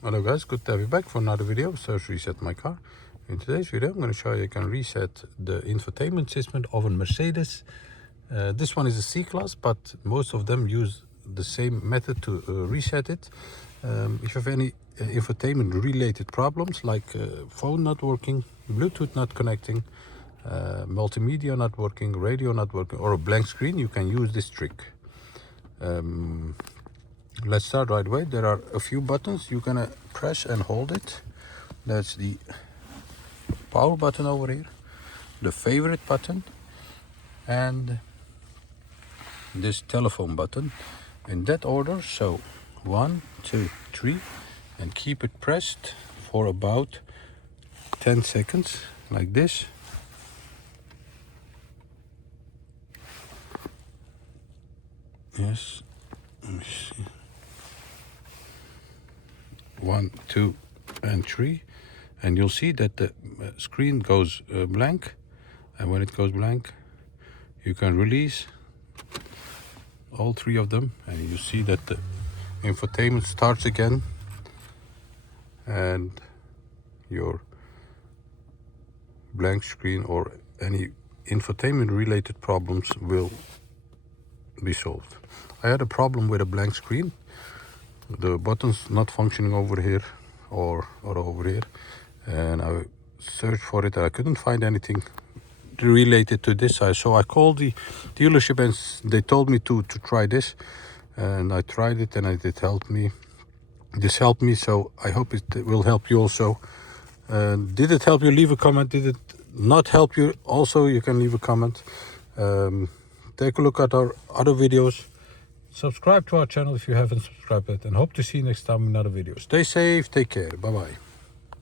Hello guys, good to have you back for another video. So reset my car. In today's video I'm going to show you can reset the infotainment system of a Mercedes. This one is a C-Class, but most of them use the same method to reset it. If you have any infotainment related problems like phone not working, Bluetooth not connecting, multimedia not working, radio not working, or a blank screen, you can use this trick. Let's start right away. There are a few buttons you're gonna press and hold it. That's the power button over here, the favorite button, and this telephone button in that order. So 1, 2, 3, and keep it pressed for about 10 seconds like this. Yes, let me see. 1, 2, and 3, and you'll see that the screen goes blank, and when it goes blank you can release all 3 of them, and you see that the infotainment starts again and your blank screen or any infotainment related problems will be solved. I had a problem with a blank screen, the buttons not functioning over here or over here, and I searched for it and I couldn't find anything related to this side. So I called the dealership and they told me to try this, and I tried it and it helped me. This helped me, so I hope it will help you also. Did it help you? Leave a comment. Did it not help you? Also, you can leave a comment. Take a look at our other videos. Subscribe to our channel if you haven't subscribed yet, and hope to see you next time in another video. Stay safe, take care, bye bye.